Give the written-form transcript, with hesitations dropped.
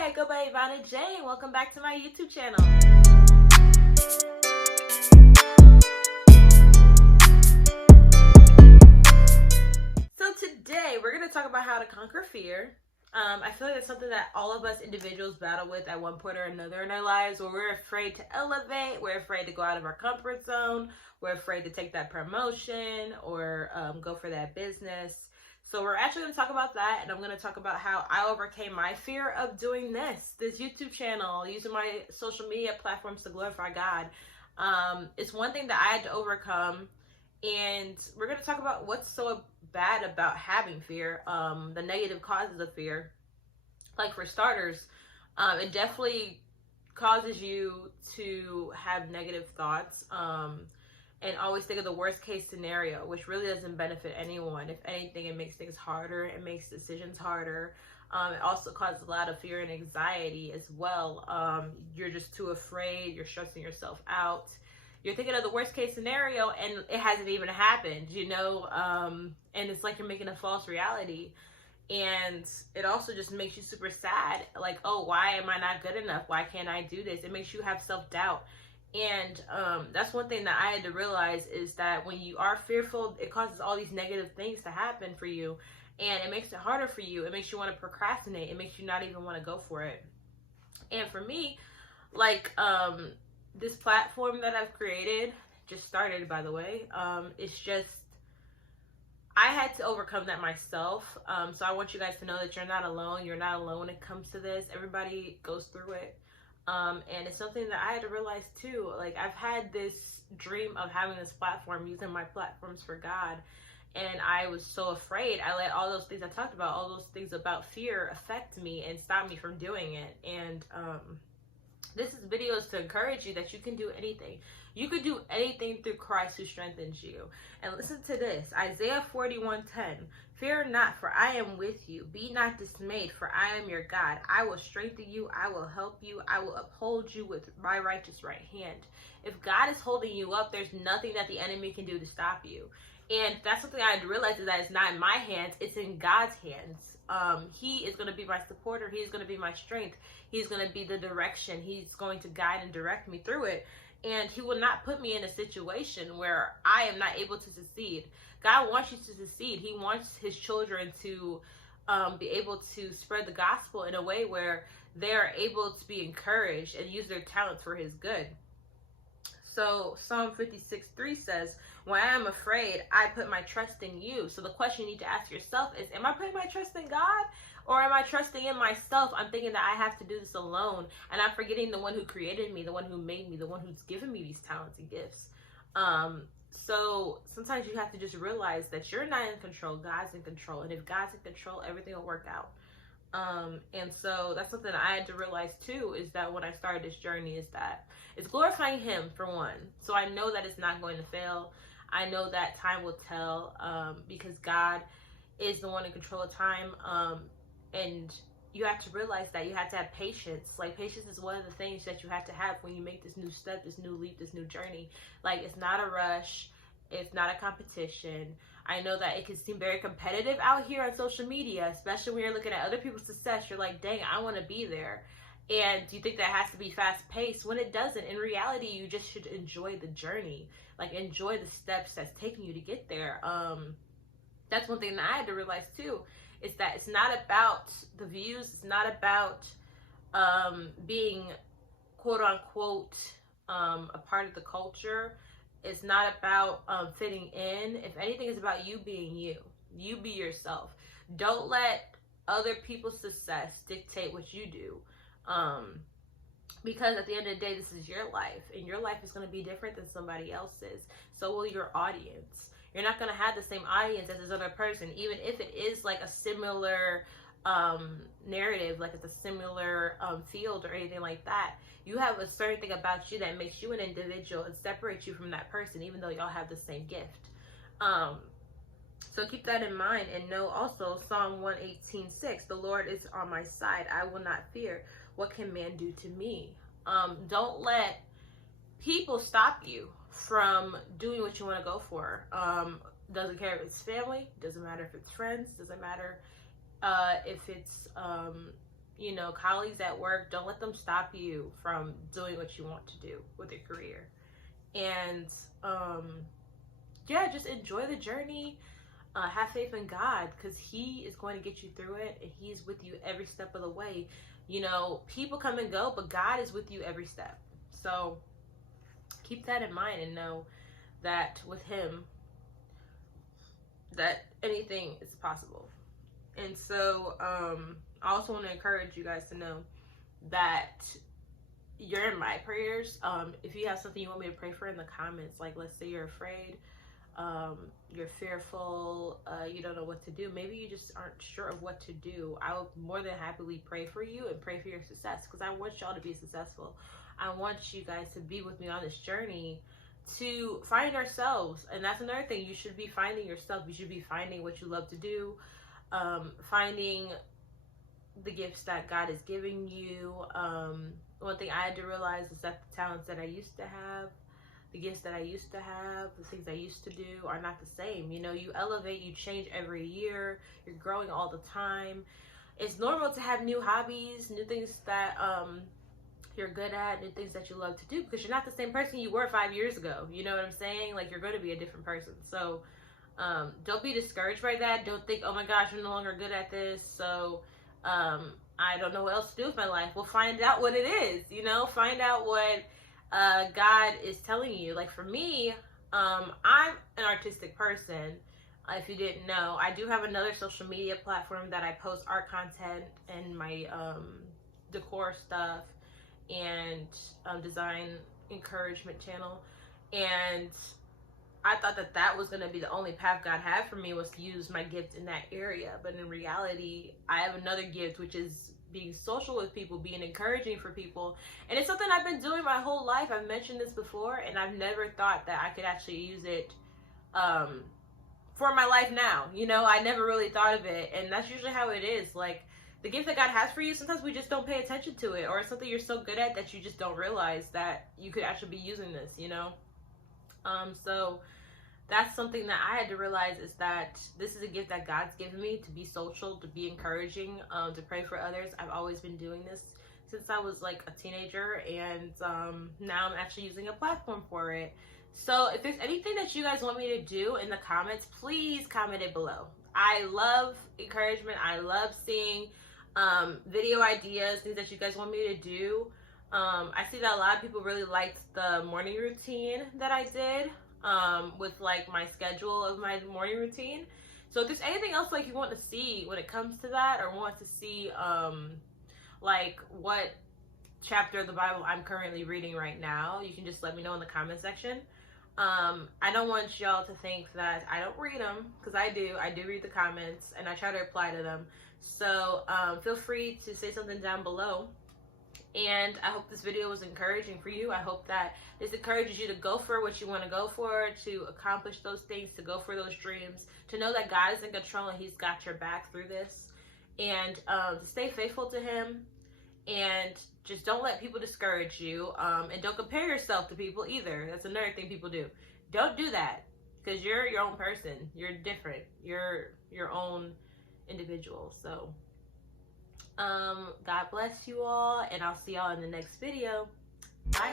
Hi, I go by Ivana Jane. Welcome back to my YouTube channel. So today we're going to talk about how to conquer fear. I feel like it's something that all of us individuals battle with at one point or another in our lives, where we're afraid to elevate, we're afraid to go out of our comfort zone, we're afraid to take that promotion or go for that business. So we're actually going to talk about that, and I'm going to talk about how I overcame my fear of doing this YouTube channel, using my social media platforms to glorify God. It's one thing that I had to overcome, and we're going to talk about what's so bad about having fear, the negative causes of fear. Like, for starters, it definitely causes you to have negative thoughts, and always think of the worst case scenario, which really doesn't benefit anyone. If anything, it makes things harder, it makes decisions harder. It also causes a lot of fear and anxiety as well. You're just too afraid, you're stressing yourself out. You're thinking of the worst case scenario and it hasn't even happened, and it's like you're making a false reality. And it also just makes you super sad. Like, oh, why am I not good enough? Why can't I do this? It makes you have self-doubt. And that's one thing that I had to realize, is that when you are fearful, it causes all these negative things to happen for you. And it makes it harder for you. It makes you want to procrastinate. It makes you not even want to go for it. And for me, like, this platform that I've created, just started, by the way, it's just, I had to overcome that myself. So I want you guys to know that you're not alone. You're not alone when it comes to this. Everybody goes through it. And it's something that I had to realize too. Like, I've had this dream of having this platform, using my platforms for God. And I was so afraid. I let all those things I talked about, all those things about fear, affect me and stop me from doing it. And this video is to encourage you that you can do anything. You could do anything through Christ who strengthens you. And listen to this, Isaiah 41:10. Fear not, for I am with you. Be not dismayed, for I am your God. I will strengthen you. I will help you. I will uphold you with my righteous right hand. If God is holding you up, there's nothing that the enemy can do to stop you. And that's something I realized, is that it's not in my hands, it's in God's hands. He is going to be my supporter. He's going to be my strength. He's going to be the direction. He's going to guide and direct me through it. And he will not put me in a situation where I am not able to succeed. God wants you to succeed. He wants his children to be able to spread the gospel in a way where they're able to be encouraged and use their talents for his good. So Psalm 56:3 says, when I am afraid, I put my trust in you. So the question you need to ask yourself is, am I putting my trust in God? Or am I trusting in myself? I'm thinking that I have to do this alone. And I'm forgetting the one who created me, the one who made me, the one who's given me these talents and gifts. So sometimes you have to just realize that you're not in control. God's in control. And if God's in control, everything will work out. And so that's something I had to realize too, is that when I started this journey, is that it's glorifying him, for one. So I know that it's not going to fail. I know that time will tell, because God is the one in control of time. And you have to realize that you have to have patience. Like, patience is one of the things that you have to have when you make this new step, this new leap, this new journey. Like, it's not a rush. It's not a competition. I know that it can seem very competitive out here on social media, especially when you're looking at other people's success. You're like, dang, I want to be there. And you think that has to be fast paced, when it doesn't. In reality, you just should enjoy the journey. Like, enjoy the steps that's taking you to get there. That's one thing that I had to realize too, is that it's not about the views. It's not about being quote unquote a part of the culture. It's not about fitting in. If anything, it's about you being you. You be yourself. Don't let other people's success dictate what you do. Because at the end of the day, this is your life, and your life is going to be different than somebody else's. So will your audience. You're not going to have the same audience as this other person, even if it is like a similar narrative, like it's a similar field or anything like that. You have a certain thing about you that makes you an individual and separates you from that person, even though y'all have the same gift. So keep that in mind, and know also Psalm 118:6, the Lord is on my side, I will not fear. What can man do to me? Don't let people stop you from doing what you want to go for. Doesn't care if it's family, doesn't matter if it's friends, doesn't matter if it's you know, colleagues at work, don't let them stop you from doing what you want to do with your career. And yeah, just enjoy the journey. Have faith in God, because He is going to get you through it, and He's with you every step of the way. You know, people come and go, but God is with you every step. So keep that in mind and know that with Him, that anything is possible. And so I also want to encourage you guys to know that you're in my prayers. If you have something you want me to pray for in the comments, like let's say you're afraid, you're fearful, you don't know what to do, maybe you just aren't sure of what to do, I will more than happily pray for you and pray for your success, because I want y'all to be successful. I want you guys to be with me on this journey to find ourselves. And that's another thing, you should be finding yourself. You should be finding what you love to do, finding the gifts that God is giving you. One thing I had to realize is that the talents that I used to have, the gifts that I used to have, the things I used to do are not the same. You know, you elevate, you change every year, you're growing all the time. It's normal to have new hobbies, new things that you're good at, new things that you love to do, because you're not the same person you were 5 years ago. You know what I'm saying? Like, you're going to be a different person. So don't be discouraged by that. Don't think, oh my gosh, I'm no longer good at this, so I don't know what else to do with my life. Well, find out what it is, you know, find out what God is telling you. Like for me, I'm an artistic person. If you didn't know, I do have another social media platform that I post art content and my decor stuff and design encouragement channel. And I thought that that was going to be the only path God had for me, was to use my gift in that area. But in reality, I have another gift, which is being social with people, being encouraging for people. And it's something I've been doing my whole life. I've mentioned this before, and I've never thought that I could actually use it for my life now. You know, I never really thought of it. And that's usually how it is. Like, the gift that God has for you, sometimes we just don't pay attention to it, or it's something you're so good at that you just don't realize that you could actually be using this, you know? So that's something that I had to realize, is that this is a gift that God's given me, to be social, to be encouraging, to pray for others. I've always been doing this since I was like a teenager, and now I'm actually using a platform for it. So if there's anything that you guys want me to do in the comments, please comment it below. I love encouragement. I love seeing video ideas, things that you guys want me to do. I see that a lot of people really liked the morning routine that I did, with like my schedule of my morning routine. So if there's anything else like you want to see when it comes to that, or want to see like what chapter of the Bible I'm currently reading right now, you can just let me know in the comment section. I don't want y'all to think that I don't read them, because I do read the comments, and I try to reply to them. So feel free to say something down below. And I hope this video was encouraging for you. I hope that this encourages you to go for what you want to go for, to accomplish those things, to go for those dreams, to know that God is in control and He's got your back through this, and to stay faithful to Him, and just don't let people discourage you, and don't compare yourself to people either. That's another thing people do. Don't do that, because you're your own person. You're different. You're your own individual. So God bless you all, and I'll see y'all in the next video. Bye.